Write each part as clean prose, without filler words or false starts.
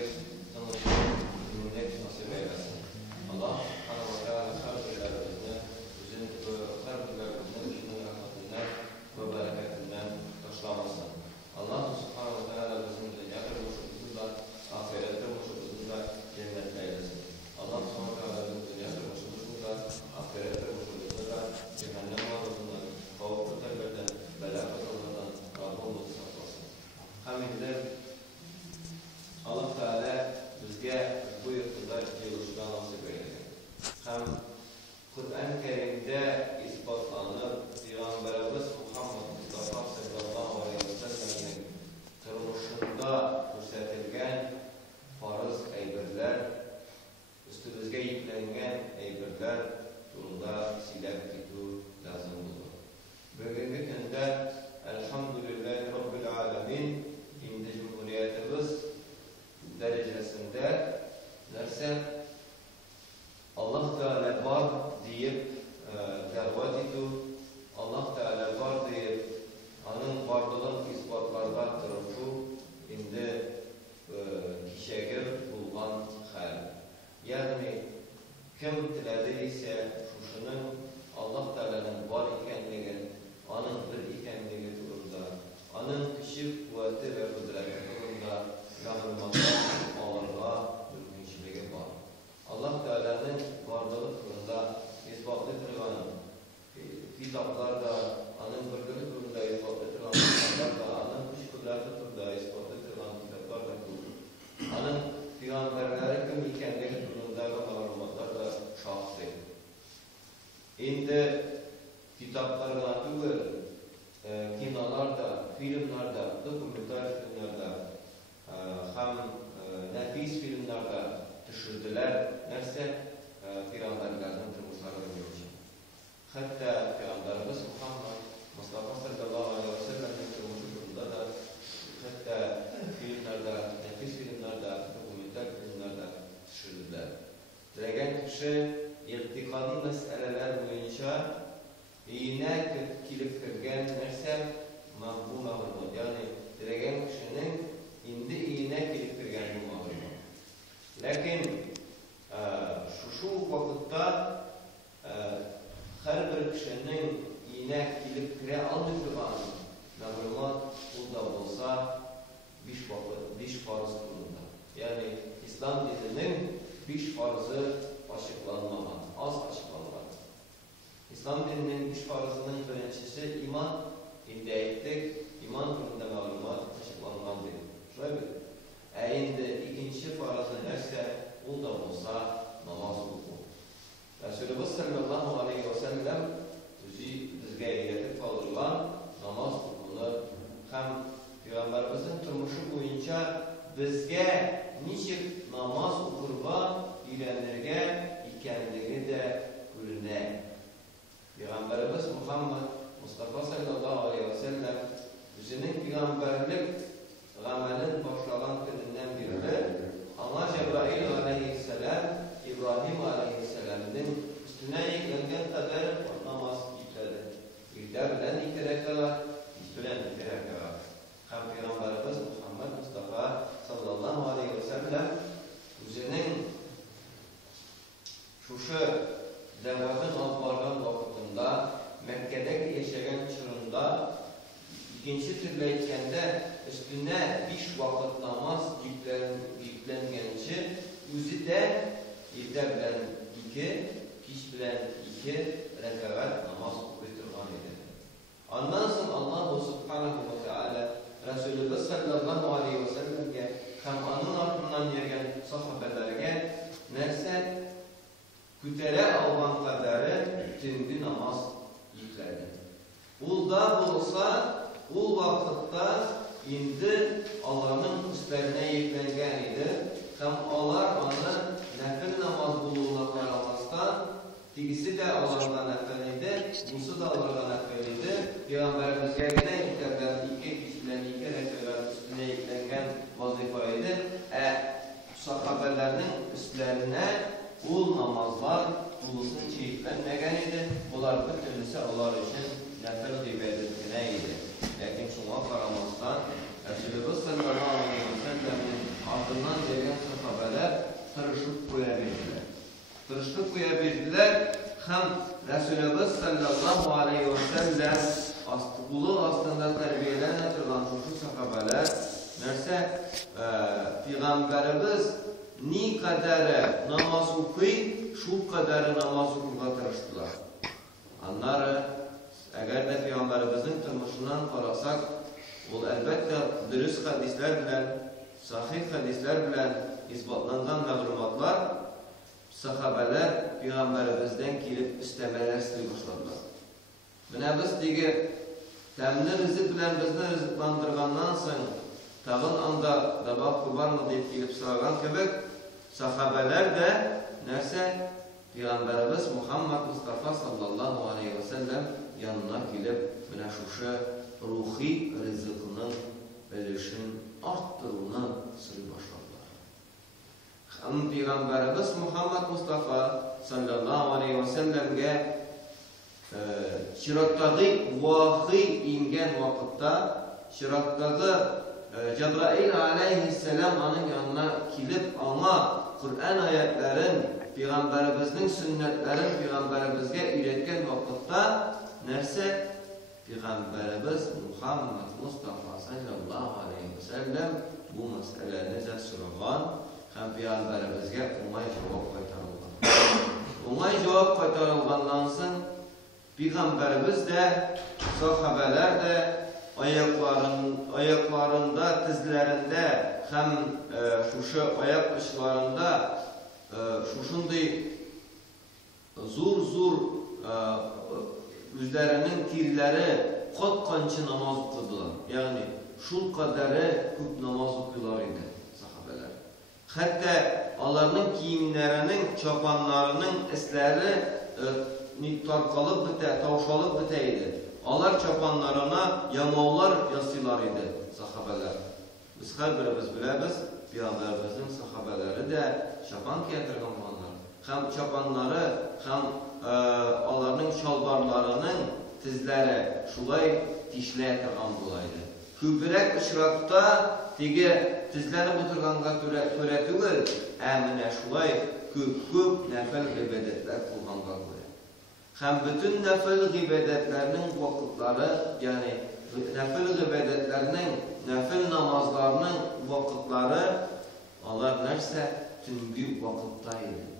dinlemek, dinlemek nasip eylesin. Allah subhanahu ve teala harbilerimizni, bizim harbilerimizin işinin rahmetinden ve bereketinden taşlamasın. Allah subhanahu ve teala bizim dünyada muşubuzda, ahirette muşubuzda cennet eylesin. Allah subhanahu ve teala bizim dünyada muşubuzda, ahirette muşubuzda cehennem varlığından, kavuklu terberden, belakatlardan, Rabbimiz saklasın. Hamidler Allah Teala bizge bu yurtda yılışdan nasip eylesin. Hem Kur'an-ı Kerim'de ispatlanır, Peygamberimiz Muhammed Mustafa sallallahu aleyhi ve sellem'in tırmışında göstertilgen farz eybirler, üstümüzge yüklengen eybirler turunda silep gitu lazım olur. Bugünkü günde elhamdülillahi Rabbil alemin indi Cumhuriyetimiz derecesinde nerse Allah Teala var deyip davet ediyor, Allah Teala var deyip onun varlığın ispatlarda tarafı indi kişiye bulgan hal. Yani kim dilediyse şuşunun Allah Teala'nın var ikenliği, onun bir ikenliği durumda, onun kişi kuvveti ve kudreti durumda yardımlardan alırlığa mümkünçülüğü var. Allah Teala'nın varlığı durumda ispatlı tırganı, kitaplarda, onun birliği durumda ispatlı tırganı kitaplarda, onun kişi kudreti durumda ispatlı tırganı kitaplarda durur. Onun peygamberleri kim ikenliği durumda malumatlar da şahsi. Indi kitaplarına tüvür, kinolarda, filmlerde, dokumenter filmlerde, hem nefis filmlerde düşürdüler. Nerse peygamberlerden tırmışlarını göreceğim. Hatta Peygamberimiz Muhammed Mustafa sallallahu aleyhi ve sellem'in tırmışlarında da hatta filmlerde, nefis filmlerde, dokumenter filmlerde düşürdüler. Diregen kişi iltikadi meseleler boyunca iğne kilip kırgen nerse bu mağlumat. Yani diregen kişinin indi iğne kilip kırgen bu mağlumat. Lakin şu vakitte her bir kişinin iğne kilip kire aldığı mağlumat o da olsa beş farz durumda. Yani İslam dininin beş farzı açıklanmadan, az açıklanmadan. İslam dininin beş farzının birincisi iman, indi ettik, iman durumunda malumat açıklanmadan değil. Şöyle bir. Indi ikinci farzı nerse, o da olsa namaz oku. Resulullah sallallahu aleyhi ve sellem bizge eğretip kaldırılan namaz okunur. Hem Peygamberimizin turmuşu boyunca bizge niçin namaz okurga öğrenirge ikenliği de görüne. Peygamberimiz Muhammed Mustafa sallallahu aleyhi ve sellem bizinin peygamberlik amelin başlayan gününden biri Allah Cebrail aleyhisselam İbrahim aleyhisselam'ın üstüne yüklengen kadar namaz yükledi. Yüklerden 2 rekat, üstüne 2 rekat. Hem Peygamberimiz Muhammed Mustafa sallallahu aleyhi ve sellem bizinin şuşu davetin albargan vakitinde Mekke'deki yaşayan çırında ikinci türlü etkende üstüne 5 vakit namaz yüklengençi yüzü de evde bilen 2, kişi bilen 2 rekat namaz okuturgan idi. Ondan sonra Allah subhanahu ve teala Resulullah sallallahu aleyhi ve sellem'e hem onun ardından yergen sahabelerine nerse kütere algan kadarı tündü namaz yükledi. Ulda bulsa, ul vakitte indi Allah'ın üstlerine yüklengen idi. Hem Allah onu nefil namaz bulduğuna karamastan ikisi de Allah'tan nefiliydi, Musa da Allah'tan nefiliydi. Peygamberimiz yerine yüklerden 2 kişilerin 2 rekat üstüne yüklengen vazifaydı. Sahabelerinin üstlerine ul namazlar bulusun çiğitlenmegen idi. Bunlar bir türlüsü onlar için nefil ibadetine idi. Lakin şuna karamastan Resulullah sallallahu aleyhi ve sellem'in ardından gelen hem Resulümüz sallallahu aleyhi ve sellem kulu aslında terbiyelenen şu sahabeler nerse Peygamberimiz ni kadar namaz okuy, şu kadar namaz okuğa tırıştılar. Anları eğer de Peygamberimizin tırmışından karasak, o elbette dürüst hadisler bilen, sahih hadisler bilen isbatlanan mağlumatlar, sahabeler Peygamberimizden gelip istemeler başladılar. Buna biz digi temni rızık bilen bizni rızıklandırgandan soň tağın anda dabak kubar mı deyip gelip soragan kebek sahabeler de nerse Peygamberimiz Muhammed Mustafa sallallahu aleyhi ve sellem yanına gelip buna şuşa ruhi rızıkının ölüşün arttırığını sırı başladılar. Hem Peygamberimiz Muhammed Mustafa sallallahu aleyhi ve sellem'ge şiraktaki vahiy ingen vakitte şiraktaki Cebrail aleyhisselam onun yanına gelip ama Kur'an ayetlerin Peygamberimizin sünnetlerin Peygamberimizge öğretken vakitte nerse Peygamberimiz Muhammed Mustafa sallallahu aleyhi ve sellem bu meselenize sorgan hem Peygamberimizge umay cevap kaytarılgan. Umay cevap kaytarılgandan soň Peygamberimiz de sahabeler de ayaklarında, dizlerinde hem şuşu ayak uçlarında şuşunday zor yüzlerinin tirleri qatqancha namaz okudular. Yani şu kadarı көп namaz okuyorlar idi sahabeler. Hatta onların giyimlerinin, çapanlarının isleri tarqalıb bite, tavşalıb bite idi. Onlar çapanlarına yamavlar yasılar idi sahabeler. Biz her birimiz biliriz, Peygamberimizin sahabeleri de çapan getirgen olanlar. Hem çapanları, hem onların şalvarlarının tizleri şulay dişleye tağam bulaydı. Köpürek ışrakta tizleri buturganga töre tügül, əminə şulay köp nefel ibadetler kılganga göre. Hem bütün nefel ibadetlerinin vakitleri, yani nefel ibadetlerinin, nefel namazlarının vakitleri, onlar nerse tüngü vakittaydı.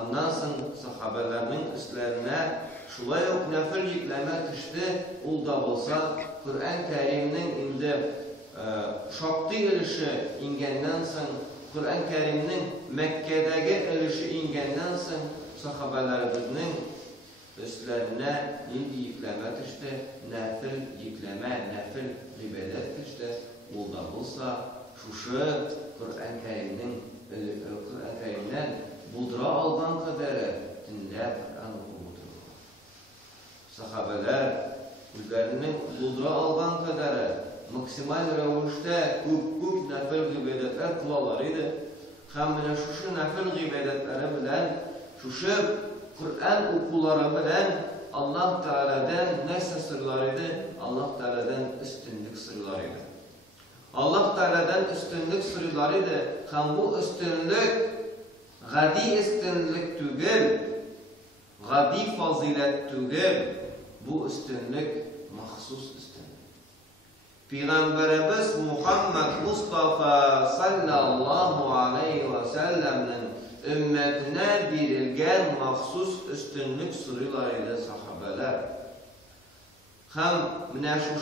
Ondan sonra sahabelerinin üstlerine şulay yok nefel yükleme düştü. Ol da olsa Kur'an-ı Kerim'nin indi şaktı erişi ingenden sonra Kur'an-ı Kerim'nin Mekke'deki erişi ingenden sonra sahabelerimizin üstlerine indi yükleme düştü. Nefel yükleme, nefel ibadet düştü. Ol da olsa şu Kur'an-ı Kerim'den budra algan kadarı dinlep Kur'an okudu. Sahabeler üzerinin budra algan kadarı maksimal rövüşte köp nefel ibadetler kılalarıydı. Hem şu nefel ibadetleri bilen şu Kur'an okuları bilen Allah Teala'dan neyse sırlarıydı? Allah Teala'dan üstünlük sırlarıydı. Allah Teala'dan üstünlük sırlarıydı. Hem bu üstünlük gadi üstünlük tügül, gadi fazilet tügül, bu üstünlük mahsus üstünlük. Peygamberimiz Muhammed Mustafa sallallahu aleyhi ve sellem'nin ümmetine verilgen mahsus üstünlük sırlarıydı sahabeler. Hem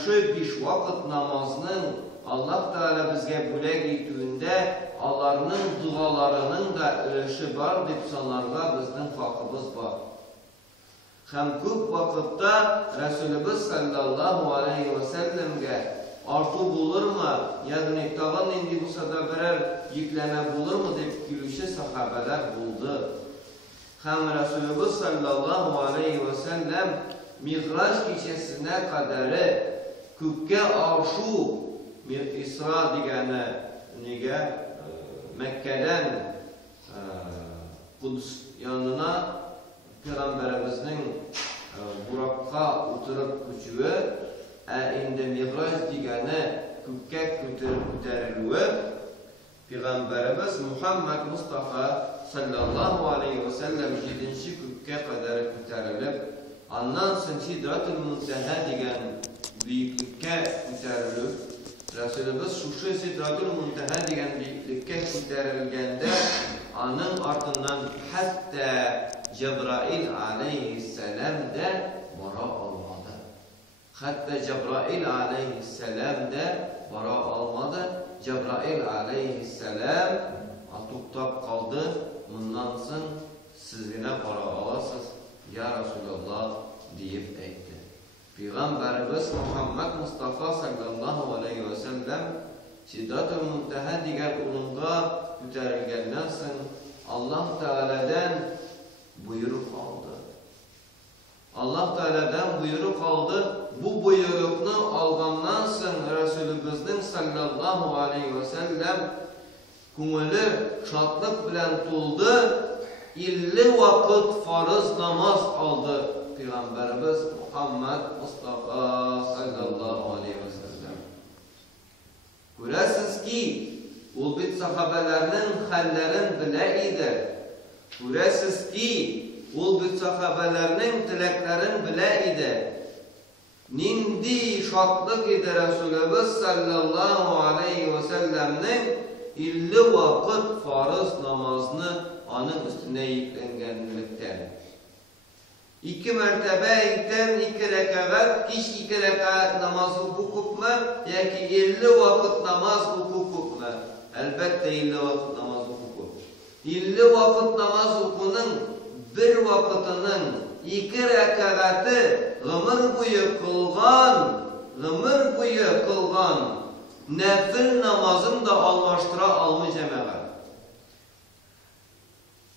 şu beş vakit namazının Allah Teala bizge bölek ettiğinde Allah'ın dualarının da ölüşü var deyip sanlarga bizden fakımız var. Hem köp vakitte Resulümüz sallallahu aleyhi ve sellem'ge artı bulur mu? Yani tağın indi bu sada birer yükleme bulur mu deyip gülüşü sahabeler buldu. Hem Resulümüz sallallahu aleyhi ve sellem Mi'raç gecesine kadarı köpke arşu İsra digəni Mekke'den Kudüs yanına Peygamberimizin Burak'a oturup küçüğü indi Mi'raç digəni köpke ko'tarilüğü Peygamberimiz Muhammed Mustafa sallallahu aleyhi ve sellem 7. kökке kadar ko'tarilib, ondan so'ng Sidratul Muntaha degan buyuklikka ko'tarilib, Rasulimiz şu Sidratul Muntaha degan buyuklikka ko'tarilganda, onun ardından hatta Cebrail aleyhisselam da bara olmadı. Hatta Cebrail aleyhisselam da bara olmadı. Cebrail aleyhisselam to'xtab qoldi. Bundan so'ng sizgina bara olasiz ya Rasulullah deyip aytdi. Peygamberimiz Muhammed Mustafa sallallahu aleyhi ve sellem Sidratul Muntaha degan o'ringa ko'tarilgandan so'ng Allah Teala'dan buyruk aldı. Allah Teala'dan buyruk aldı. Bu buyruknu algandan so'ng Resulümüzün sallallahu aleyhi ve sellem ko'ngli şadlık bilan to'ldi. 50 vakit farz namaz aldı Peygamberimiz Muhammed Mustafa sallallahu aleyhi ve sellem. Görəsiz ki, ol bit sahabelerinin hallerini bile idi. Görəsiz ki, ol bit sahabelerinin tileklerini bile idi. Nindi şadlık idi Resulümüz sallallahu aleyhi ve sellem'nin 50 vakit farz namazını onun üstüne yüklengenlikten. 2 mertebe iten 2 rekat, kiş 2 rekat namaz hukuk mu? Ya ki 50 vakit namaz hukuk mu? Elbette 50 vakit namaz hukuku. 50 vakit namaz hukukunun bir vakitinin 2 rekatı ömür boyu kılgan nefil namazını da almıştıra almayacağım.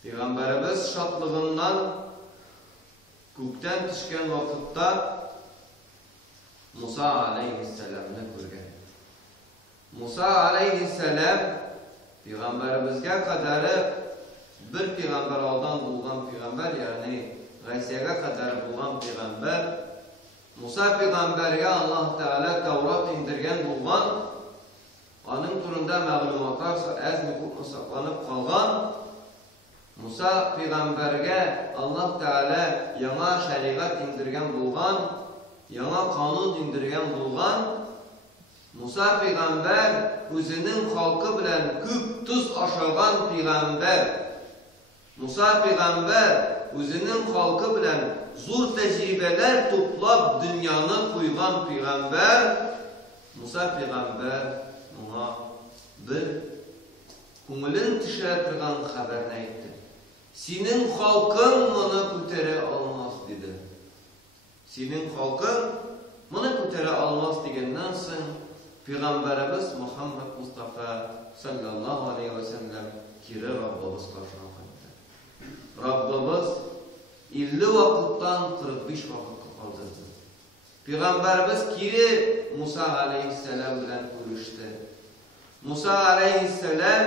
Peygamberimiz şadlığından gökten düşken vakitte Musa aleyhisselam'ını görgen. Musa aleyhisselam Peygamberimizge kadarı bir peygamber aldan bulgan peygamber, yani Gaysiye'ye kadar bulgan peygamber. Musa peygamberge Allah Teala Tevrat indirgen bulgan, onun turunda mağlumatlar az mı saklanıp kalgan. Musa peygamberge Allah Teala yana şeriat indirgen bulgan, yana kanun indirgen bulgan. Musa peygamber özünün halkı bilen küp tuz aşagan peygamber. Musa peygamber özünün halkı bilen zor tecrübeler toplap dünyanı koygan peygamber. Musa peygamber ona bir ko'ngilin tişretirgan haberini aytdi. Senin halkın bunu ko'tara olmaz dedi. Senin halkın bunu ko'tara olmaz degenden so'ng Peygamberimiz Muhammed Mustafa sallallahu aleyhi ve sellem kiri Rabbimiz karşına koydu. Rabbimiz 50 vakittan 45 vakit kaldırdı. Peygamberimiz kiri Musa aleyhisselam bilen görüştü. Musa aleyhisselam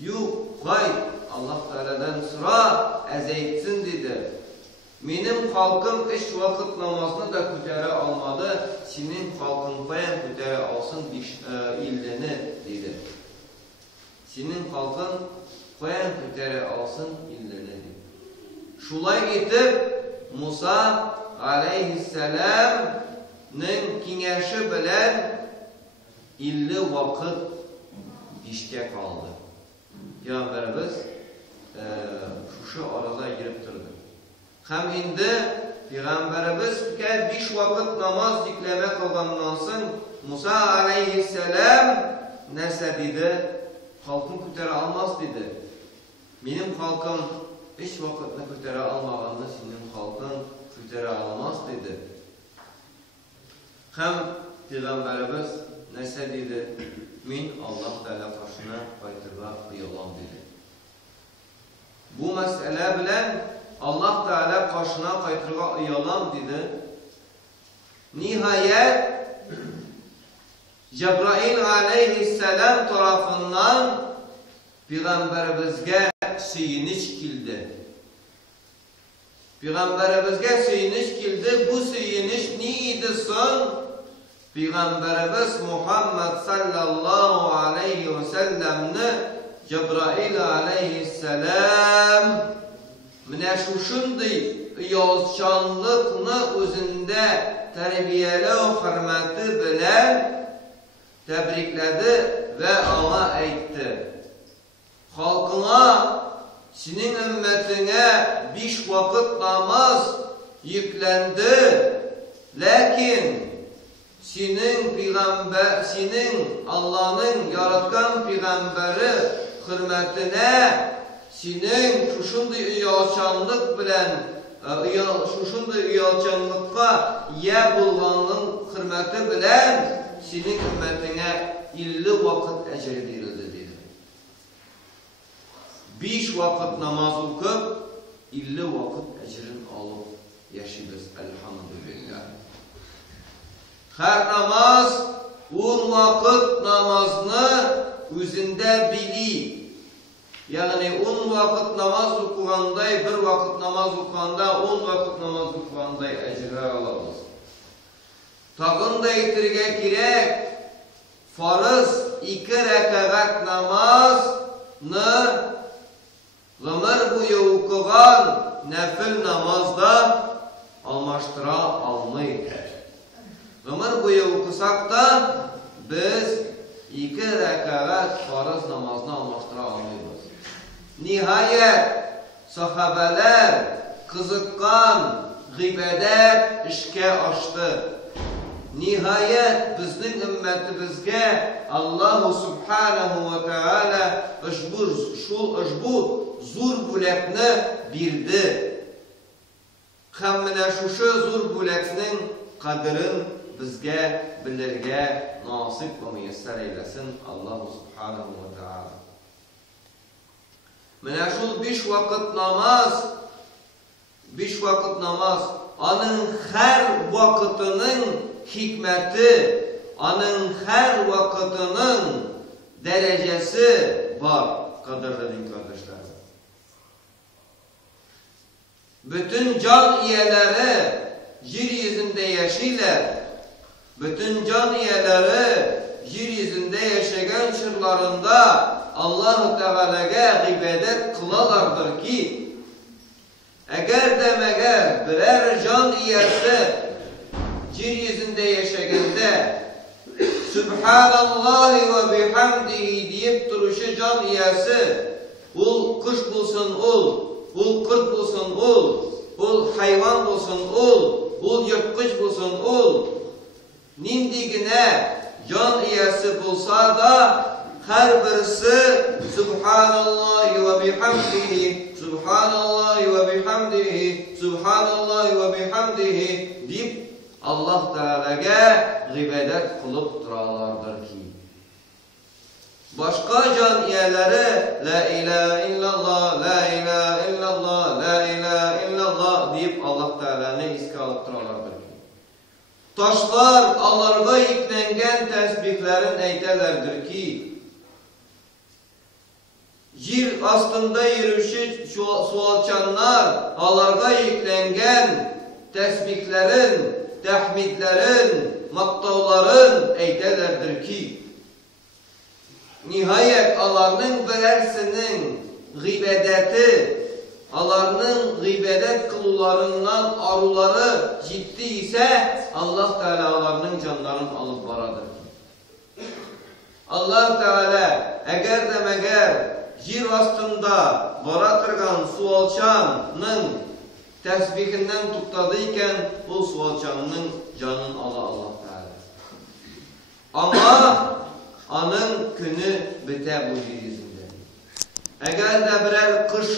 yok gayb Allah Teala'dan sıra ezeytsin dedi. Benim halkım 3 vakit namazını da ko'tara almadı. Senin halkın bayan ko'tara alsın 50'ni dedi. Senin halkın bayan ko'tara alsın 50'ni dedi. Şulay gitip Musa aleyhisselam'ın kengeşi bilen 50 vakit işke kaldı. Peygamberimiz şu arada girip durdu. Hem indi Peygamberimiz 5 vakit namaz dikleme kılgandan so'ng Musa aleyhisselam nerse dedi? Halkım ko'tara almaz dedi. Benim halkım 5 vakitni ko'tara almaganda senin halkın ko'tara almaz dedi. Hem Peygamberimiz nerse dedi? Men Allah Teala karşına qaytırga kıyılan dedi. Bu mesele bilen Allah Teala karşına qaytırga kıyılan dedi. Nihayet Cebrail aleyhisselam tarafından Peygamberimizge suyuniş kildi. Peygamberimizge suyuniş kildi. Bu suyuniş neydi son? Peygamberimiz Muhammed sallallahu aleyhi ve sellem'ni Cebrail aleyhisselam mine şuşunday yolçanlıkını özünde terbiyeli hürmeti bilen tebrikledi ve ona aytti. Halkına, senin ümmetine 5 vakit namaz yüklendi. Lakin senin Allah'ın yaratkan peygamberi hürmetine senin şuşunday yolçanlık bilen şuşunday yolçanlıkka ya bulganlığın hürmeti bilen senin ümmetine 50 vakit ecir verildi dedi. 5 vakit namaz okup 50 vakit ecrin alıp yaşayız elhamdülillah. Her namaz 10 vakit namazını özünde bili. Yani 10 vakit namaz okuganday, 1 vakit namaz okuganda 10 vakit namaz okuganday ecirler alırız. Tağın da etirge gerek, farız 2 rekat namazını ömür boyu okugan nefil namazda almaştıra almayız. Ömür boyu okusak da biz 2 rekat farız namazını almaştıra almayız. Nihayet sahabeler kızıkkan gıybet işke açtı. Nihayet bizning ümmetimizge Allah Subhanahu ve Teala ushbu zor bulakni berdi. Hammana şu zor bulakning qadrin bizge bilirge nasip ve müyesser eylesin Allah Subhanahu ve Teala. Mana şu 5 vakit namaz onun her vakitinin hikmeti, onun her vakitinin derecesi var kadarlı kardeşler. Bütün can üyeleri yeryüzünde yaşayırlar. Bütün can üyeleri yeryüzünde yaşayan çırlarında Allah-u Teala'ya ibadet kılalardır ki eğer birer can üyesi yeryüzünde yaşaganda Subhanallah ve bihamdihi deyip duruşu can üyesi ol kuş bulsun ol kurt bulsun ol hayvan bulsun ol yırtqıç bulsun ol nindigine can üyesi bulsa da her birisi Subhanallah ve bihamdihi Subhanallah ve bihamdihi Subhanallah ve bihamdihi deyip Allah Teala'ya ibadet kılıp duralardır ki başka can üyeleri La ilahe illallah, La ilahe illallah, La ilahe illallah deyip Allah Teala'nı iske alıp duralardır ki taşlar Allah'a yüklengen tesbihlerin eytelerdir ki yer astında yürüyüşü sualçanlar Allah'a yüklengen tesbihlerin, tahmidlerin, maktavların eytelerdir ki nihayet Allah'ın birersinin gıybedeti, Allah'ın gıybedet kılılarından arıları ciddi ise Allah Teala'larının canlarını alıp varadır. Allah Teala eğer yer astında varatırgan sualçanın tesbihinden tuttadıyken bu sualçanın canını Allah Teala. Ama onun günü biter bu yeryüzünde. Eğer de birer kış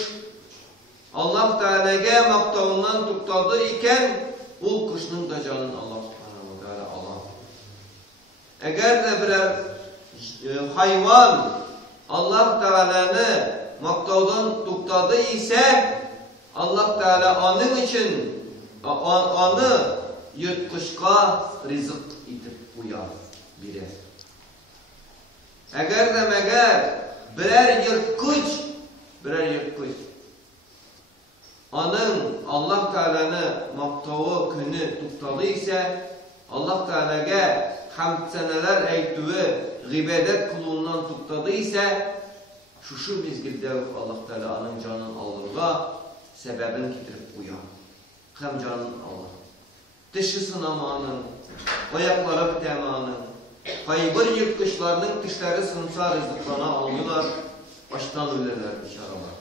Allah Teala'ya maktavından tuttadıyken bu kışın da canını Allah Teala alamaz. Eğer de birer hayvan Allah Teala'nı maktavdan tuttadı ise Allah Teala onun için onu yırtqışqa rızık itip uyar birer. Eğer birer yırtqıç onun Allah Teala'nı maktavı günü tuttadı ise Allah Teala'ya hamd seneler eytüğü gıbedet kulundan tuttadı ise şuşu mezgilde Allah Teala'nın canını alırga sebebini getirip koyar. Hem canını alır. Dışı sınamanın, ayakları bitemanın, kaybır yırtkışlarının dişleri sınsa rızıklarına aldılar, baştan ölürler dışarılar.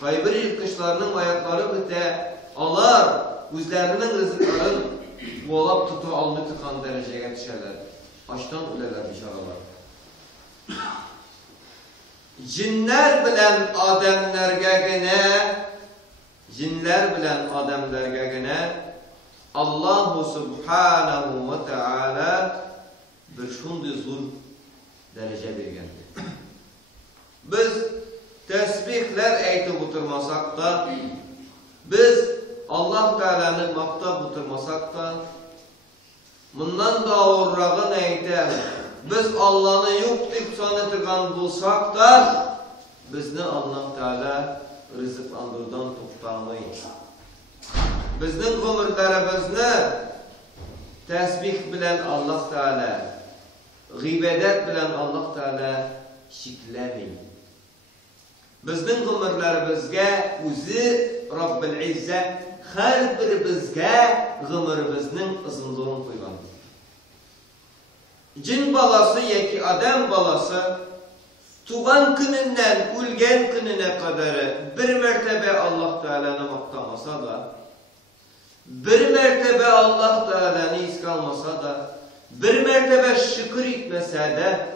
Kaybır yırtkışlarının ayakları bite alar, üzerinin rızıkların volap tutu aldı tıkan dereceye düşerler. Baştan ölürler dışarılar. Cinler bilen ademlerge gene Allahu Subhanahu ve Teala bir şundi zul derece vergendir. Biz tesbihler eytip oturmasak da, biz Allah Teala'nı maktab oturmasak da, bundan da uğrağın eyte, biz Allah'ını yok deyip sanıtırgan bulsak da, bizni Allah Teala rızıklandırdan tuttamayız. Bizning ömürlerimizni tesbih bilen Allah Teala, g'ibadat bilen Allah Teala şiklemeyin. Bizning ömürlerimizge o'zi Rabbil İzzet her birimizge ömrümüzning uzunluğunu koygan. Cin balası yoki adam balası tuğan gününden ölgen gününe kadar bir mertebe Allah Teala'nı maqtamasa da, bir mertebe Allah Teala'nı iske almasa da, bir mertebe şükür etmese de,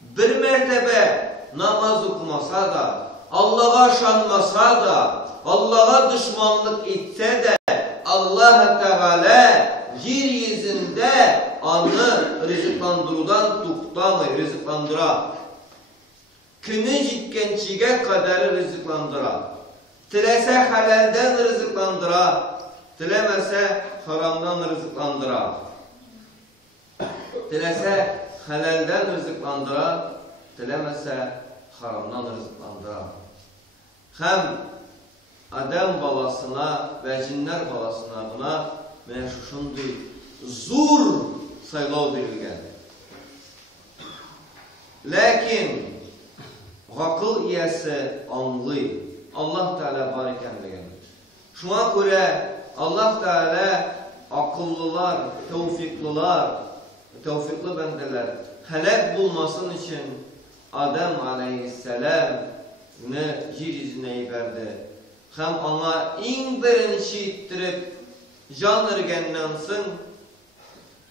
bir mertebe namaz okumasa da, Allah'a şanmasa da, Allah'a düşmanlık etse de, Allah Teala yeryüzünde anı rızıklandırıdan tuttamayı rızıklandıra. Günü jitkençiğe kadar rızıklandıra. Tilese halalden rızıklandıra. Tilemese haramdan rızıklandıra. Tilese halalden rızıklandıra. Tilemese haramdan rızıklandıra. Hem adam balasına ve cinler balasına buna meşhuşundu zor saylav verilgen. Lakin akıl iyesi anlı Allah Teala bariken degendir. Şuna göre Allah Teala akıllılar, tevfikli bendeler helak bulmasın için Adem Aleyhisselam'ı yeryüzüne verdi. Hem ona en birinci ittirip can ergenlensin.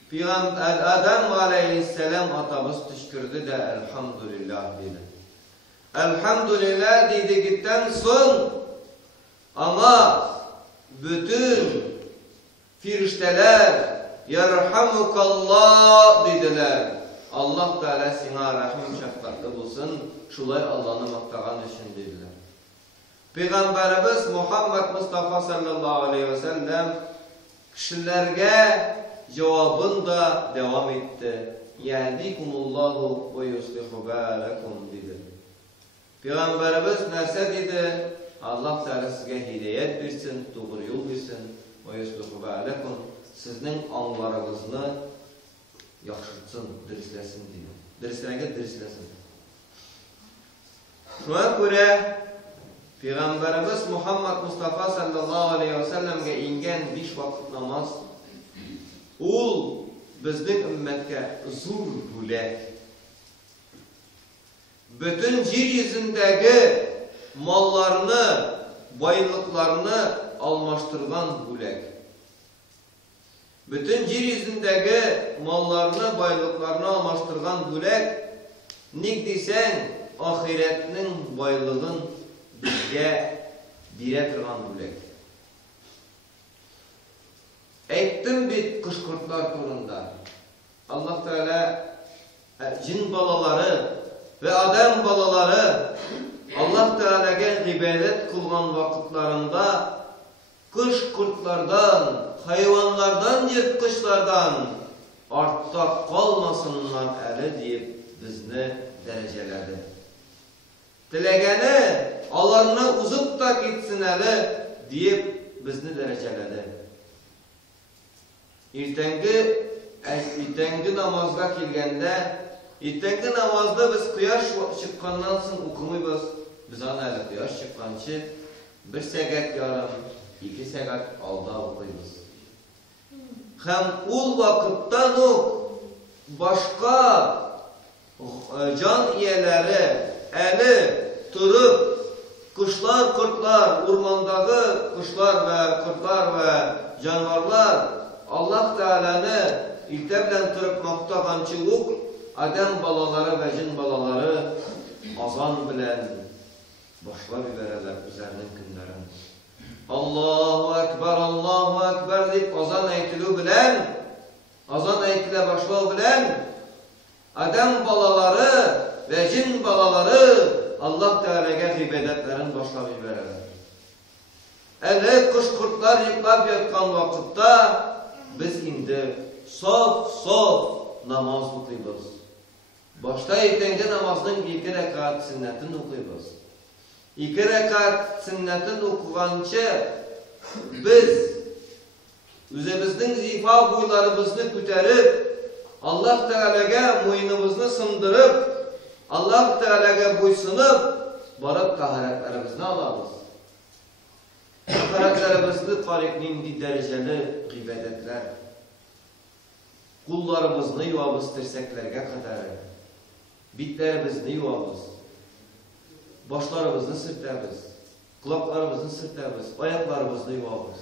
Peygamber Adem Aleyhisselam atamız tüşkürdü de elhamdülillah dedi. Elhamdülillah dedikten son ama bütün firişteler yerhamukallah dediler. Allah Teala sana rahim şefkatli bulsun. Şulay Allah'ını maktağan için dediler. Peygamberimiz Muhammed Mustafa sallallahu aleyhi ve sellem kişilerge cevabın da devam etti. Yehdikumullahu ve yuslihu balakum dedi. Peygamberimiz nerse dedi? Allah Teala size hidayet versin, doğru yol versin. Ve yuslihu balakum. Sizin anlarınızı yaxşıtsın, dirislesin dedi. Dirislesin. Şuna göre Peygamberimiz Muhammed Mustafa sallallahu aleyhi ve sellem'e ingen 5 vakit namaz ol bizning ümmetke zor bulek. Bütün yeryüzündeki mallarını, baylıklarını almıştırgan bulek. Bütün yeryüzündeki mallarını, baylıklarını almıştırgan bulek. Ne desen ahiretinin baylığın bizge bire kırgan bulek. Ettim bir kışkırtlar turunda. Allah Teala cin balaları ve adam balaları Allah Teala'ya ibadet kılgan vakitlarında kışkırtlardan, hayvanlardan, yırtkışlardan artta kalmasınlar eli deyip bizni dereceledi. Dilegeni alanına uzup da gitsin eli deyip bizni dereceledi. İrtengi namazga kilgende İrtenki namazda biz kıyaş çıkkandan sonra okumuyoruz. Biz ana kıyaş çıkkançı 1 saat yarım, 2 saat alda okuyuz. Hem ul vakittan o başka can üyeleri eli turup kuşlar, kurtlar, ormandaki kuşlar ve kurtlar ve canavarlar Allah Teala'nı ilteblentirip maktagançılık Adem balaları ve cin balaları azan bilen başlar verirler üzerinin günlerin. Allahu Ekber deyip azan eytili bilen, azan eytile başlar bilen Adem balaları ve cin balaları Allah Teala'ya gıybedetlerin başlar verirler. Eli kuş kurtlar yıklap yatkan vakitte biz indi saf namaz okuyuz. Başta ertengi namazın 2 rekat sünnetini okuyuz. 2 rekat sünnetini okugança biz üzemizin zifa boylarımızını küterip Allah Teala'ya moynumuzni sındırıp Allah Teala'ya boysunup barıp taharetlerimizni alamiz. Taharetlerimizni tarikning dereceli gıybedetler. Kullarımızını yuvabız tirseklerge kadar. Bitlerimizni yuvabız. Başlarımızını sırtlarız. Kulaklarımızını sırtlarız. Ayaklarımızını yuvabız.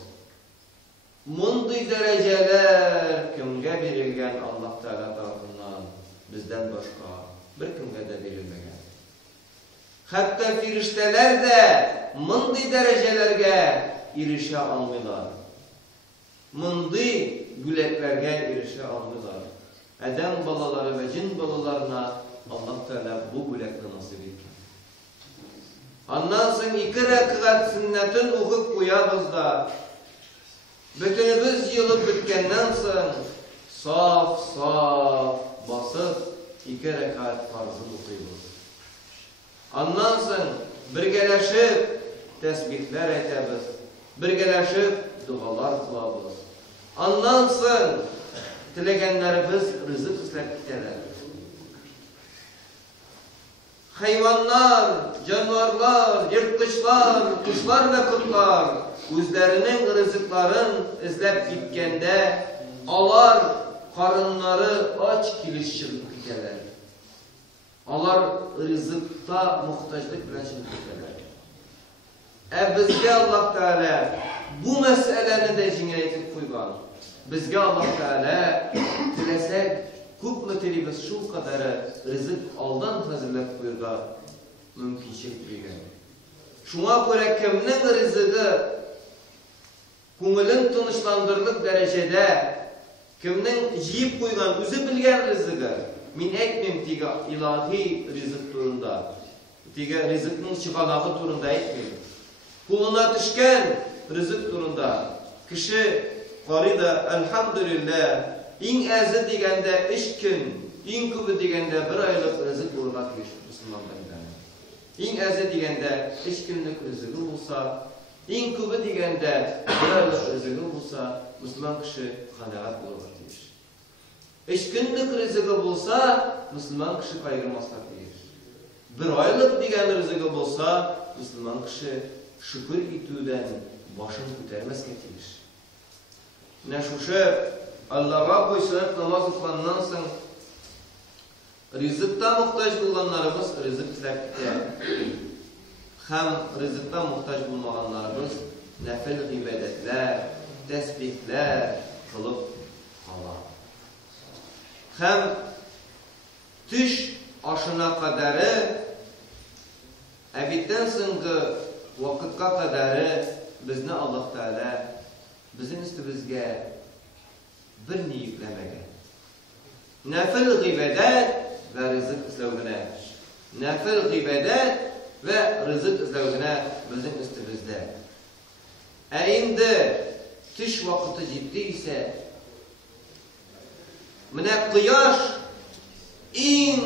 Mundiy dereceler kimge verilgen Allah Teala tarafından bizden başka bir kimge de verilmegen. Hatta firişteler de mundiy derecelerge erişe almıyorlar. Mundiy güleklerge erişe almıyorlar. Adem balaları ve cin balalarına Allah Teala bu gülekle nasip etken. Ondan sonra 2 rekat sünnetin okuyup koyarız da bütünümüz yılıp bitkenden sonra saf basıp 2 rekat farzı okuyuz. Ondan sonra birgeleşip tesbihler etemiz. Birgeleşip dualar kılabız. Ondan sonra dilegenlerimiz rızık islep giderler. Hayvanlar, canavarlar, yırtkıçlar, kuşlar ve kurtlar özlerinin rızıkların izlep gitkende alar karınları aç kilişçilik giderler. Alar rızıkta muhtaçlık bilen çılık giderler. Bizge Allah Teala bu meseleni de cingayetip koygan. Bizge Allah Teala dilesek köp metelimiz şu kadarı rızık aldan hazırlap koyurga mümkünçilik bilgen. Şuna göre kimnin rızığı ko'ngilin tinchlandırlık derecede kimnin jiyip koygan özü bilgen rızığı min aytmayım tiga ilahi rızık turunda tiga rızıkның çıkanagı turunda aytmayım. Kuluna düşken rızık turunda kişi qarida elhamdülillah in azı degende 3 gün, in köpü degende 1 aylık rızık urmak Müslümanlardan. In azı degende 3 günlük rızığı olsa, in köpü degende 1 aylık rızığı olsa, Müslüman kişi kanaat olur deyir. 3 günlük rızığı olsa, Müslüman kişi kaygırmaslık deyir. 1 aylık degen rızığı olsa, Müslüman kişi şükür etüden başını ko'tarmas ketiriş. Ne şuşu Allah'a boysunup namaz kılgandan soň rızıkta muhtaç olanlarımız rızık tilep gider. Hem rızıkta muhtaç olmaganlarımız nafil ibadetler, tesbihler kılıp kalar. Hem tüş aşına kadarı evitten soňky vakitka kadarı bizni Allah Teala bizim üstümüzge bir ne yüklemege. Nafil gıybedet ve rızık izlevgine. Nafil gıybedet ve rızık izlevgine bizim üstümüzde. Eğinde tüş vakiti ciddi ise mine kıyaş in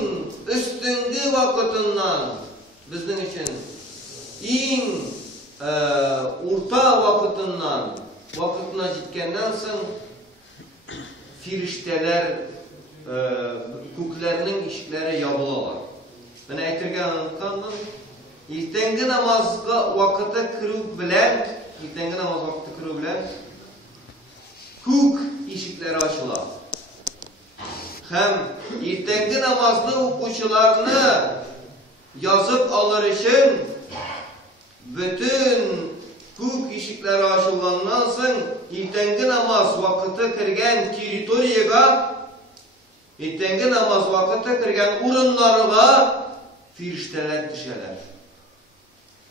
üstüngü vakitinden bizim için in orta vakitine citkenden soň firişteler köklerinin işikleri yabılalar. Ben aytırga anlatkandım. İrtengi namazga vakıta kırıp bilen, irtengi namaz vakıta kırıp bilen kök işikleri açılar. Hem irtengi namazlı okuyucularını yazıp alır için bütün kök işikleri açılgandan soň irtengi namaz vakıta kirgen teritoriyaga, irtengi namaz vakıta kirgen urunlarga firişteler düşerler.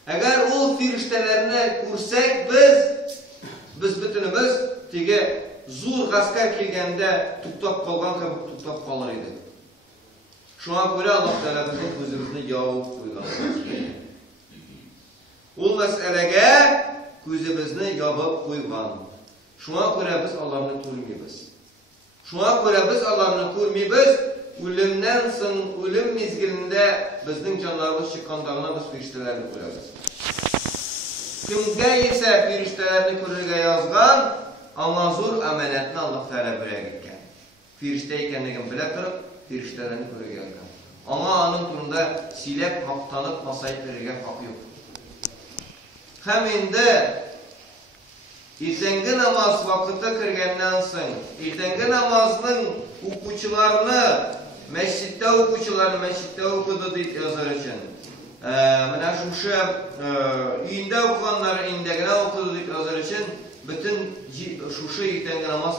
Eğer o firiştelerini kursek biz bütünümüz tege zor gasker kelgende tuktap kalgan kabuk tuktap kalır idi. Şuna göre Allah Teala bizim gözümüzni yavub koygan. O meselege gözümüzni yavub koygan. Şuna göre biz Allah'ını görmeybiz. Şuna göre biz Allah'ını görmeybiz. Ölümden soň ölüm mezgilinde bizning canlarımız çıkkandağına biz firiştelerini koyarız. Kimge ise firiştelerini koyarga yazgan, ama zor ameliyatını Allah Teala buraya gitken. Firişte ekenligini bile kırıp, firiştelerini koyarga yazgan. Ama onun turunda silep, haptanıp, masayip verirge hakkı yok. Hem indi irtengi namaz vakıta kirgenden soň, irtengi namazının okuyucularını mescitte okuyucularını mescitte okudu deyip yazar için. Mana şu uyunda okuganlar indegine okudu deyip yazar için bütün şu irtengi namaz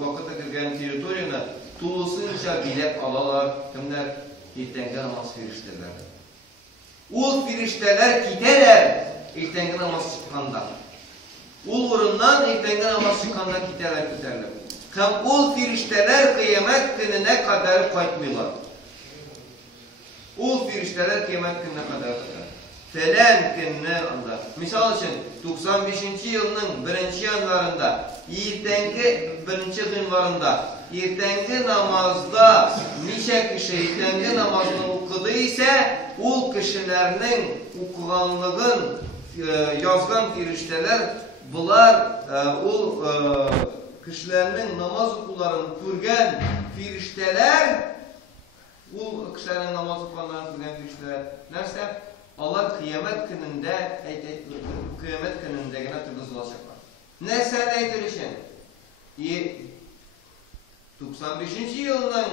vakıta kirgen teritoriyani tuğusunca bilep alalar. Kimler? İrtengi namaz firişteler. O firişteler giderler irtengi namaz çıkkanda. Ul urundan irtengi namaz çıkkanda giderler. Hem ul firişteler kıyamet gününe kadar kaytmıyorlar. Ul firişteler kıyamet gününe kadar falan gününe anda. Misal için 95. yılının 1. yanlarında irtengi 1. günvarında irtengi namazda nice kişi irtengi namazını okudu ise ul kişilerinin okuganlığın yazgan firişteler bular ul kişilerinin namaz okularını görgen firişteler ul kişilerinin namaz okularını görgen firişteler nerse Allah kıyamet gününde kıyamet gününde gene tırdızlaşacaklar. Ne sen aytırışın? 95. yılının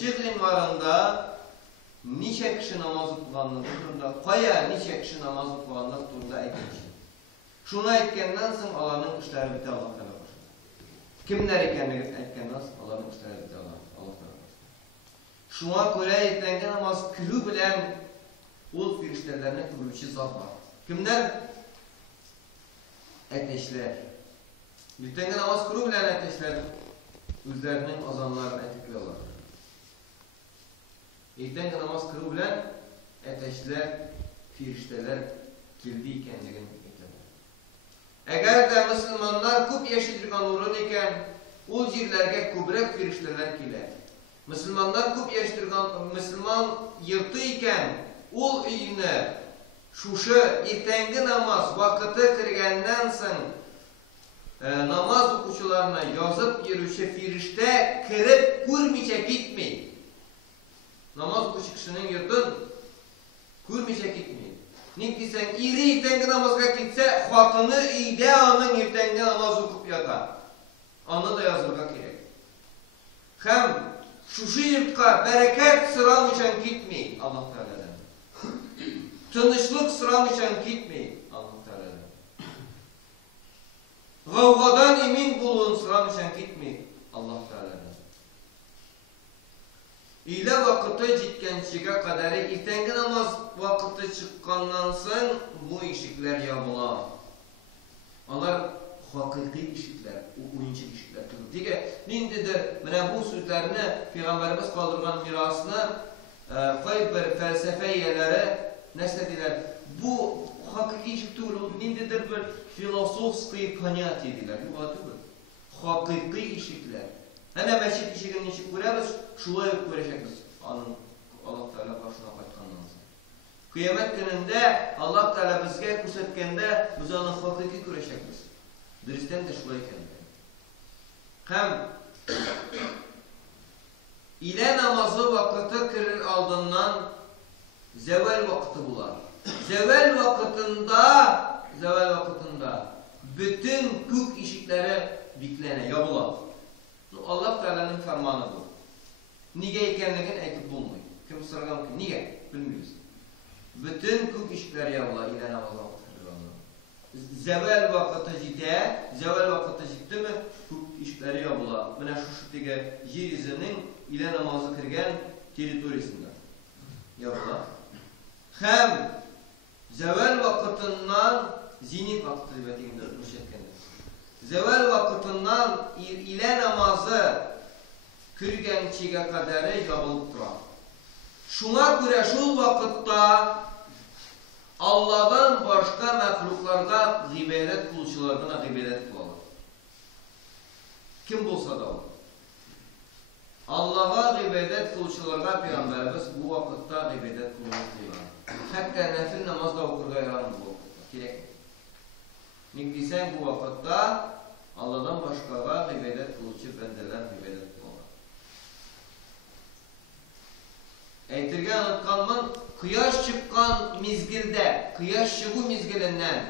1. günvarında nice kişi namaz okuganlığı turunda, kaya nice kişi namaz okuganlığı turunda aytırışın. Şunu aytkenden soň Allah'ın işleri bite Allah Teala başlar. Kimler ekenligini aytkenden soň Allah'ın işleri bite Allah Teala başlar. Şuna göre irtengi namaz kırı bilen ul firiştelerine kırıcı zat var. Kimler? Ateşler. Irtengi namaz kırı bilen ateşler özlerinin azanlarını etikliyorlar. Irtengi namaz kırı bilen ateşler, firişteler kildi ikenligini eğer de Müslümanlar köp yaşayırgan urun iken, o jirlerge köbrek firişteler kiler. Müslümanlar köp yaşayırgan, Müslüman yırtı iken, o iyine şuşu irtengi namaz vakıtı kirgenden soň namaz okucularına yazıp yürüyüşe firişte kirip görmeyecek gitmeyin. Namaz okucu kişinin yırtın görmeyecek gitmeyin. Nik desen, iri irtengi namazga gitse, hatını iyide anın irtengi namaz okup yata. Anı da yazılga gerek. Hem şuşu yurtka bereket sıramışan gitmeyin Allah Teala'dan. Tınışlık sıramışan gitmeyin Allah Teala'dan. Gavgadan emin bulun sıramışan gitmeyin Allah Teala'dan. İle vakıtı jitkençige kadar irtengi namaz vakıtı çıkkandan soň bu işikler yabılar. Onlar hakiki işikler, oyuncu işikler. Dige nindidir mana bu sözlerini Peygamberimiz kaldırgan mirasını koyup bir felsefeyeleri neslediler. Bu hakiki işik değil, nindidir bir filosofski понятие dediler. Bu adı bu. Hakiki işikler. Hene meşit işigini işik göremiz, şulay görecekmiz. Allah Teala karşına qaytkandan soň. Kıyamet gününde Allah Teala bizge көрсөткөндө biz onu hakiki görecekmiz. Dürüstten de şulay ekan. Hem ile namazı vakıtı kırır aldığından zeval vakti bular. Zeval vakitinde bütün kök işikleri biklene, yapılar. Allah Teala'nın fermanı bu. Nige ekenligini aytib bulmayın. Kim sorgan ki nige? Bilmiyoruz. Bütün kök işikleri yapılar ile namazı vakıtı kırır aldığından. Zeval vakıtı ciddi mi? Kök işikleri yapılar. Buna şu tige yeryüzünün ile namazı kırgan teritoriyasında yapılar. Hem zeval vaktinden zinit vakti diye müşekkendir. Zeval vaktinden ile namazı kırgançıga kadar yapılıp durar. Şuna göre şu vakitte Allah'dan başka mahluklarga gıybet kılışılarına gıybet kılarlar. Kim bulsa da o. Allah'a gıybet kılışılarga Peygamberimiz bu vakitte gıybet kılışılar. Hatta nefil namazda okurga yaran bu vakitte. Gerek. Nigdisen bu vakitte Allah'dan başkaga gıybet kılışır bendeler gıybet kılarlar. Aytırgan anlatkanman kıyaş çıkkan mizgilde, kıyaş çıkı mizgilinden,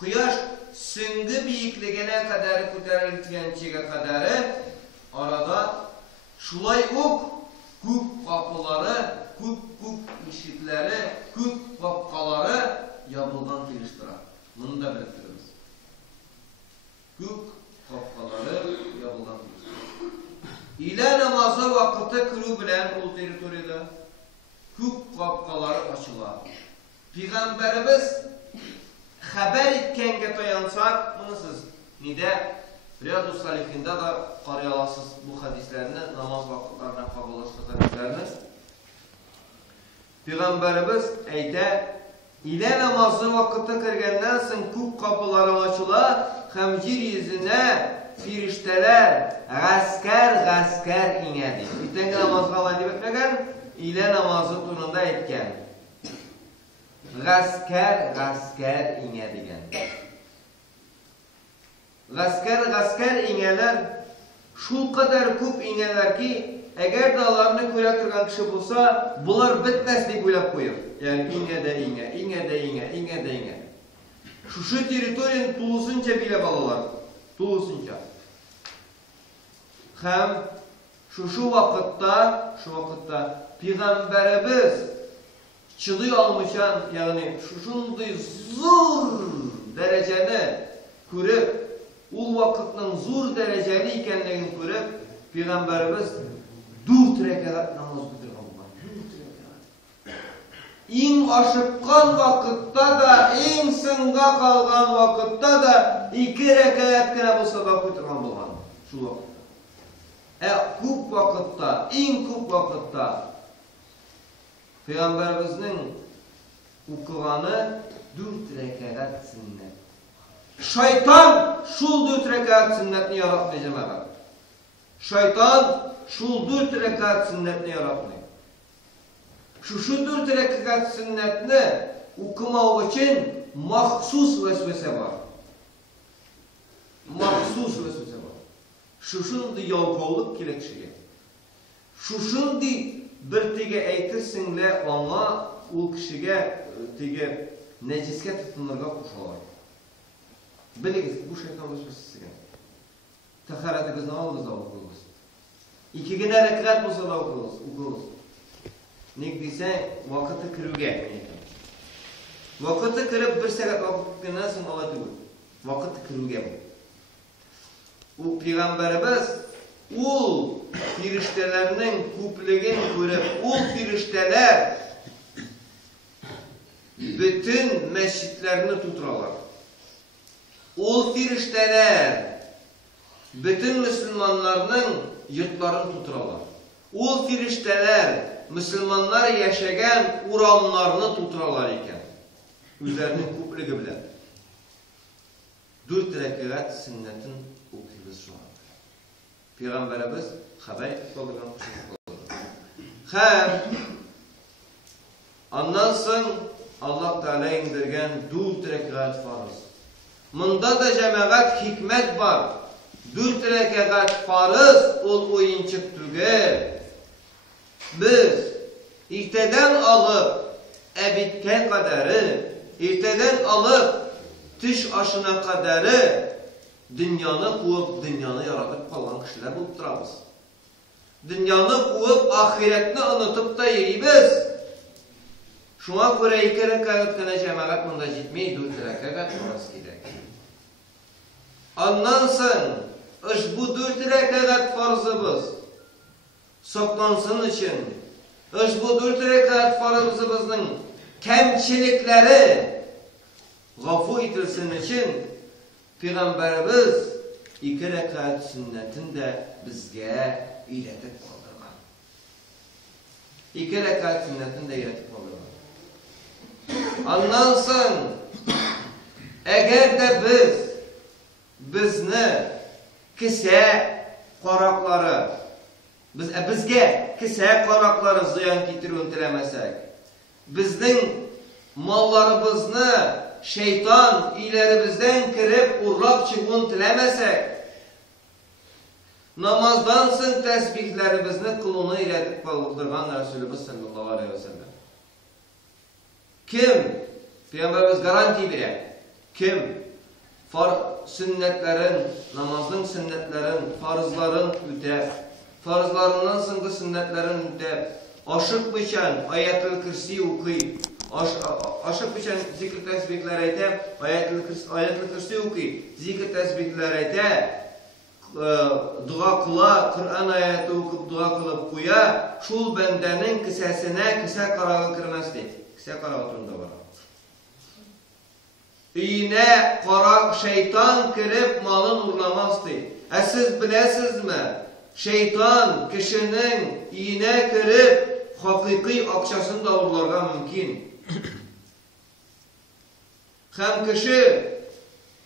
kıyaş süngü büyüklüğüne kadar ko'tarilganchiga kadar arada şulay ok kök kapıları, kök işitleri, kök kapkaları yapılgan keliştirar. Bunu da belirtiriz. Kök kapkaları yapılgan keliştirar. İle namazı vakıtı kırı bilen o teritoriyada kök kapkaları açılar. Peygamberimiz haber etkenge tayansak, bunu siz nide Riyad-ı Salihinde da qarayalarsınız bu hadislerini, namaz vakitlerine kabullaştırdıklarını. Peygamberimiz eyde ile namazı vakıtı kırgenden soň kök kapıları açılar, hem yeryüzüne firişteler gaskar inedi. Biten namazga Allah deb etmegen, ile namazı turunda etken. Gaskar inedi degan. Gaskar ineler şu kadar köp ineler ki eğer dağlarını köre turgan kişi bulsa bular bitmez deb o'ylab qo'yar. Yani inge. Şu teritoriyanın tulusunca bile balalar. Tulusunca. Hem şu vakitte Peygamberimiz çıdıy almışan yani şunday zor dereceni görüp ul vakitning zor dereceli ekanligini görüp Peygamberimiz 4 rekat namaz kılgan bo'lgan. Eng aşıqqan vakitte da, eng sınga kalgan vakitte da 2 rekatgina bo'lsa da kılgan bo'lgan. Şu vakitte. Ko'p vakitte, eng ko'p vakitte Peygamberimizning o'qigani 4 rekat sünnet. Şeytan şul 4 rekat sünnetini yaratmayacak. Şeytan şul 4 rekat sünnetini yaratmayacak. Şu 4 rekat sünnetini okumak için mahsus vesvese var. Şuşundi yalqovlik kelek kişiga. Şuşundi bir tege aytırsinlar ona o kişiga tege necisga tutunurga qo'shalar. Bilingіз, bu şeytan vesvesesiga. Tahoratingizni oldingizda o'qiysiz. 2 rekat bo'lsa da o'qiysiz. Nek desa vaqti kiruvga. Vaqti kirib 1 soat o'qitgandan so'ng oladi. Vaqti kiruvga. O Peygamberimiz ul firiştelerinin köpligini görüp ul firişteler bütün mescitlerini tuturlar. Ul firişteler bütün Müslümanların yurtlarını tuturlar. Ul firişteler Müslümanlar yaşayan uramlarını tuturlar iken üzerinin köpligi bilen 4 rekat sünnetin okuyuyoruz şu an. Peygamberimiz haber kıldıran hem ondan sonra Allah Teala indirgen 4 rekat farz. Bunda da cemaat hikmet var. 4 rekat farz ol oyunçuk tüge. biz irteden alıp ebitke kadarı, irteden alıp tüş aşına kadarı dünyanı kuvup, dünyanı yaratıp kalan kişiler bulup durarız. Dünyanı kuvup, ahiretini unutup da yiyimiz. Şuna göre 2 rekat kına cemaat bunda gitmeyi 4 rekat orası gerek. Ondan sonra bu 4 rekat farzımız saklansın için, bu 4 rekat farzımızın kemçilikleri gafu edilsin için Peygamberimiz 2 rekat sünnetini de bizge öğretip kaldırgan. 2 rekat sünnetini de öğretip kaldırgan. Ondan sonra eğer de bizni kise korakları bizge kise korakları ziyan getirip dilemesek, bizning mallarımızı şeytan ilerimizden kirip urlap çıkın dilemesek, namazdan sonra tesbihlerimizni kılını iletip kaldırgan Resulümüz sallallahu aleyhi ve sellem. Kim? Peygamberimiz garanti verir. Kim? Sünnetlerin, namazın sünnetlerin, farzların üdep, farzlarından sonra sünnetlerin üdep, aşık biçen ayet-ül kürsi okuyup, aşık biçen zikr tesbihler ete, ayet-ül kürsi okuyup, zikr tesbihler ete, dua kıla, Kur'an ayeti okuyup, dua kılıp kuya, şul bendenin kisesine kise karağı kırmazdı. Kise karağı turunda var. İğne, karak, şeytan kirip malın uğurlamazdı. Siz bilesiniz mi? Şeytan kişinin iğne kirip hakiki akçasını da uğurlarga mümkün. Hem kişi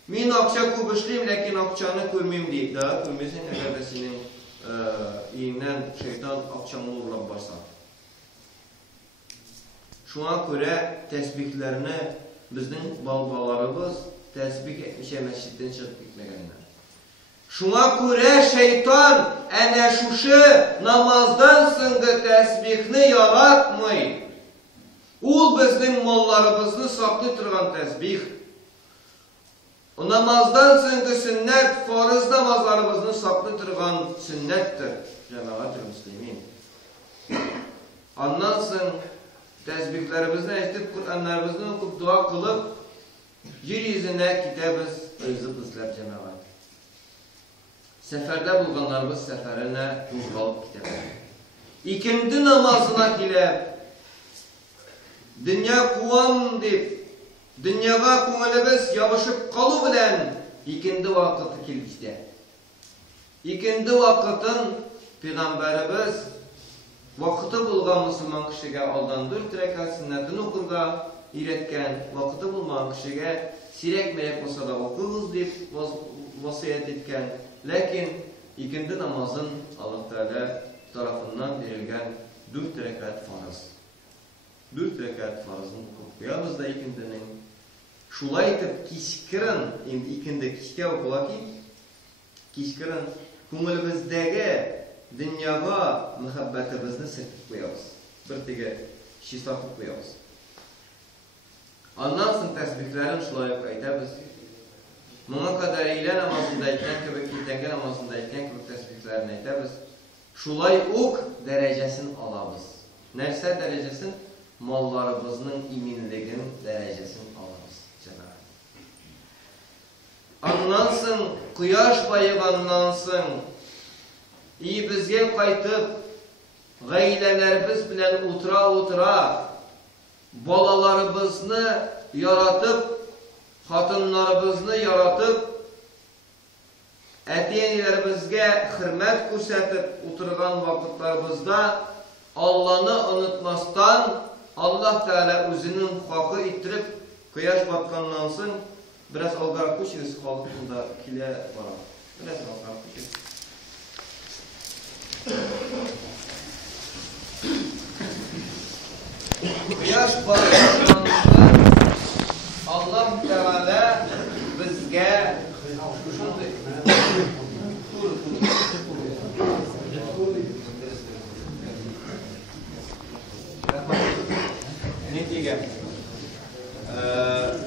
min akça kubuşluyum lakin akçanı koymayayım deyip daha koymayasın eğer de senin iğnen şeytan akçanı uğurlap başsa. Şuna göre tesbihlerini bizning balbalarımız tesbih etmişe mescitten çıkıp gitmegenler. Şuna göre şeytan ene şuşu namazdan sonra tesbihni yaratmay. Ul bizning mallarımızı saklı turgan tesbih. O namazdan sonra sünnet, farz namazlarımızı saklı turgan sünnettir. Cemaat-ı Müslümin. Ondan sonra tesbihlerimizden etip, Kur'anlarımızdan okuyup, dua kılıp, yeryüzüne kitabız, özüp ıslar cemaat. Seferde bulganlarımız seferine uğralıp kitabı. İkindi namazına gelip, dünya kuvam deyip, dünyaya kumulubuz yavuşup kalı bilen, ikindi vakıtı kilmişti. İkindi vakıtın Peygamberimiz, vakıtı bulgan Müslüman kişiye aldan 4 rekat sünnetini okurga iretken, vakıtı bulman kişiye sirek melek olsa da okuruz deyip vasiyet etken. Lakin ikindi namazın Allah Teala tarafından verilgen 4 rekat farz. 4 rekat farzını okup koyamız da ikindinin şulay etip kişkirin, ikindi kişke okula ki kişkirin kumulumuzdagi dünyaya muhabbetimizni sirtib koyamiz. Bir tege şey sakıp koyamiz. Ondan sonra tesbihlerini şulay aytamiz. Buna kadar ile namazındayken kibik, iltenki namazındayken kibik tesbihlerini aytamiz. Şulay ok derecesini alamiz. Nerse derecesini? Mallarımızın iminligin derecesini alamiz. Ondan sonra quyosh bayıgandan sonra iyi bizge qaytıp gaylelerimiz bilen otura balalarımızı yaratıp hatınlarımızı yaratıp etiyenilerimizge hürmet ko'rsatib oturgan vakitlerimizde Allah'ını unutmasdan Allah Teala özünün hakkı ettirip quyosh batgandan so'ng biraz algar ko'chiriz qoldi bunda kile var. Biraz algar ko'chiriz. Quyosh batgandan Allah Teala bizge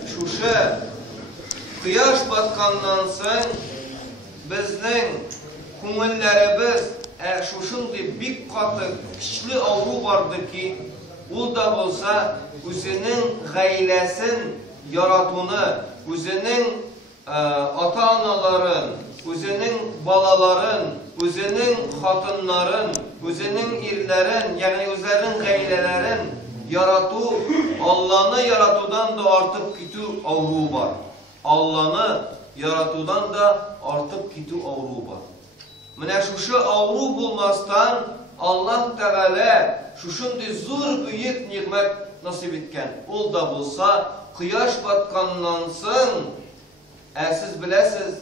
şuşa kıyaş batkandan soň bizning ko'ngillarimiz şuşunday bik katı güçlü avru vardır ki ul da bolsa özünün gailesin yaratını, özünün ata-anaların, özünün balaların, özünün hatınların, özünün irlerin, yani özlerinin gailelerin yaratı, Allah'ını yaratudan da artıp kitu avru var. Allah'ını yaratudan da artıp kitu avru var. Mine şuşu avru bulmastan Allah Teala şuşunday zor büyük nimet nasip etken. Ol da bolsa kıyaş batkandan soň siz bilesiz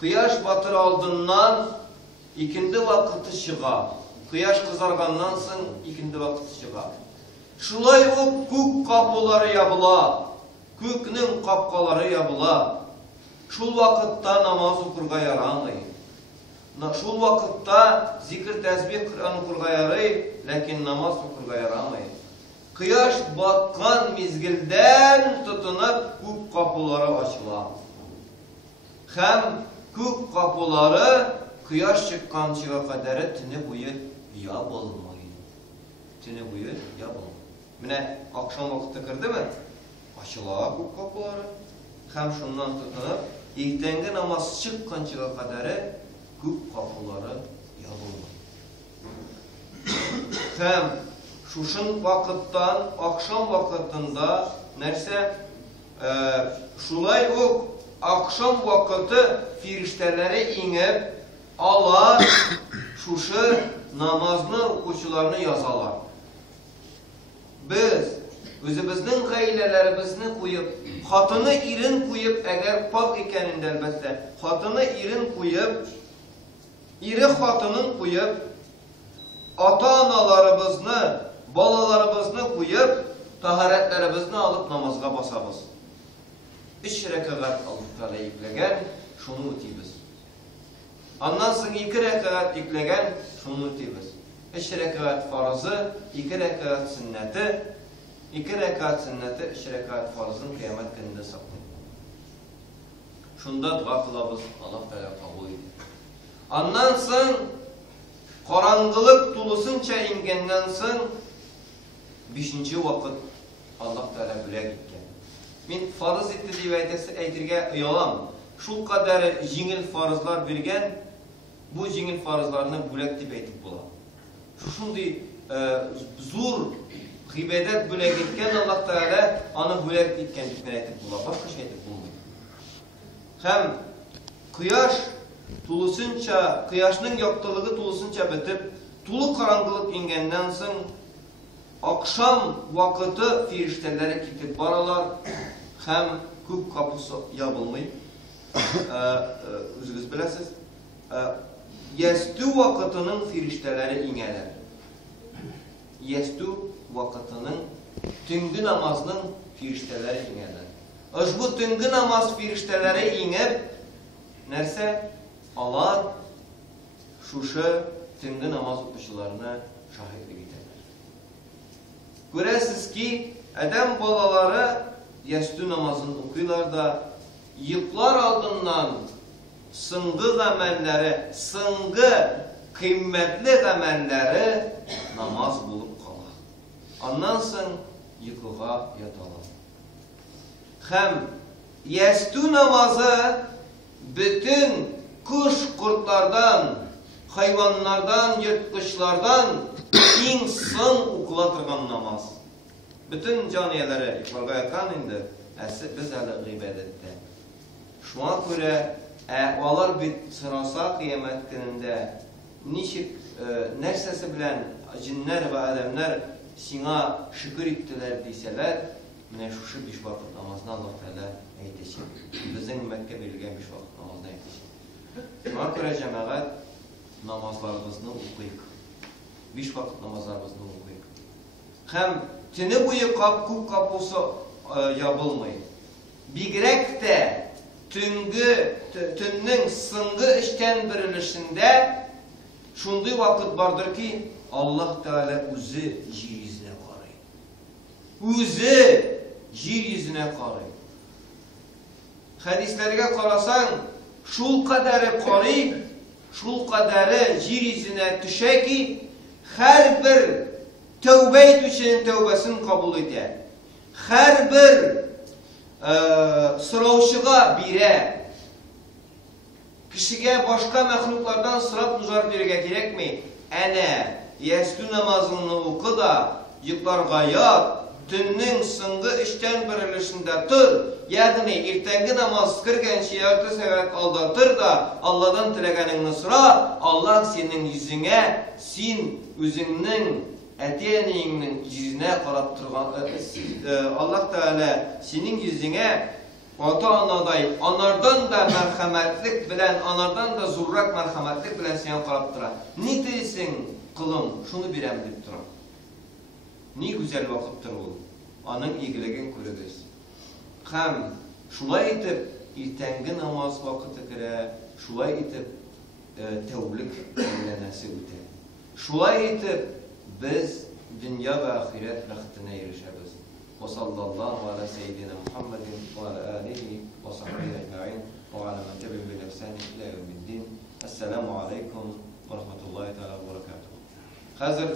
kıyaş batır aldından ikindi vakıtı çıga. Kıyaş kızargandan soň ikindi vakıtı çıga. Şulay o kök kapıları yapıla. Köknün kapkaları yapıla. Şul vakıtta namaz okurga yaramay. Şul vakıtta zikir tesbih Kur'an okurga yaray, lakin namaz okurga yaramay. Kıyaş batkan mizgilden tutunup kök kapıları açıla. Hem kök kapıları kıyaş çıkkançıga kadar tini boyu yapılmay. Tini boyu yapılmay. Mine akşam vakıtta kirdi mi? Açıla kök kapıları. Hem şundan tutunup ertengi namaz çıkkançıga kadar kök kapıları yapılmay. Hem şuşun vakıttan akşam vakıtında nerse şulay o akşam vakıtı firişteleri inip alar şuşu namazını okuçularını yazalar. Biz özümüzün gailelerimizini koyup hatını irin koyup eğer pak ikeninde elbette hatını irin koyup iri hatının koyup ata-analarımızını balalarımızını koyup taharetlerimizni alıp namazga basabız. 3 rekat Allah Teala yüklegen şunu öteybiz. Ondan soň 2 rekat yüklegen şunu öteybiz. 3 rekat farzı, 2 rekat sünneti, 2 rekat sünneti, 3 rekat farzın kıyamet gününde saklayın. Şunda dua kılabız, Allah Teala kabul ediyor. Ondan soň karanlık tulusunca ingenden soň 5-nji vakit Allah Teala bile gitken. Men farz etdi diye aytirge uyalam. Şul kadar jingil farzlar bergen, bu jingil farzlarni bulak deb aytib bolar. Şunday zor ibadat bulak etken Allah Teala onu bulak etken deb aytib bolar. Başka şey aytib bolmaydi. Hem kıyaş tulusunca, kıyaşның yaktılığı tulusunca bitip, tulu karanlık ingenden soň akşam vakıtı firişteleri kitip baralar, hem kök kapısı yapılmay. Özünüz bilesiz. Yestu vakıtının firişteleri ineler. Yestu vakıtının tüngü namazının firişteleri ineler. Bu tüngü namaz firişteleri inip, nerse alar, şuşu tüngü namaz okuşularına şahitlik ederler. Görəsiz ki, adam balaları yestu namazını okuylar da yıklar aldığından sıngı əməlləri, sıngı kıymetli əməlləri namaz bulup qalar. Ondan soň yıkığa yatalar. Hem yestu namazı bütün kuş kurtlardan, hayvanlardan, yırtqıçlardan en son okulatırgan namaz. Bütün caniyelere yukarıga yakan indi. Biz hələ qeybədətdə. Şuna göre olar bir sırasa kıyamet gününde niçik nersesi bilen cinler ve alemler sina şükür ettiler deyseler, mine şu 5 vakit namazını Allah Teala eytecek. Bizim Mekke belirgen 5 vakit namazını eytecek. Şuna göre cemaat namazlarımızını okuyuk. 5 vakit namazlarımızını okuyuk. Hem tini boyu kök kapısı yapılmayın. Bigrek de tünün sıngı işten birilişinde şunday vakit vardır ki Allah Teala özü yer yüzüne qarayır. Özü yer yüzüne yüzüne karayı. Hadislerge karasan, şul kadarı karayı, şul kadarı yeryüzüne düşe ki, her bir tevbe etmişinin tevbesini kabul eder. Her bir sıravşıga bire, kişiye başka mehluklardan sırap uzar derge gerek mi? Ene, yestü namazını oku da, yıklarga yat, tünün sıngı işten birilişinde tır. Yani irtengi namaz kırken şiartı sevet aldatır da, Allah'dan tilegenini sıra, Allah senin yüzüne, sen özünün etiyeniğinin yüzüne karattırgan, Allah Teala senin yüzüne ata-anaday, anardan da merhametlik bilen, anardan da zurrak merhametlik bilen seni karaptıra. Ne değilsin kılım, şunu birem deyip duram. Ne güzel vakıttır ol. Anın ilgiligin körüdüz. Hem şulay etip irtengi namaz vakıtı kire, şulay etip tevlik eylenesi öte. Şulay etip biz dünya ve ahiret vaktine erişebiz. Ve sallallahu ala seyyidina Muhammedin ve ala alihi ve sahbihi ecma'in ve ala men tebi'in bil ihsani ila yevmiddin. Esselamu aleyküm ve rahmetullahi teala ve berekatuhu. Hazır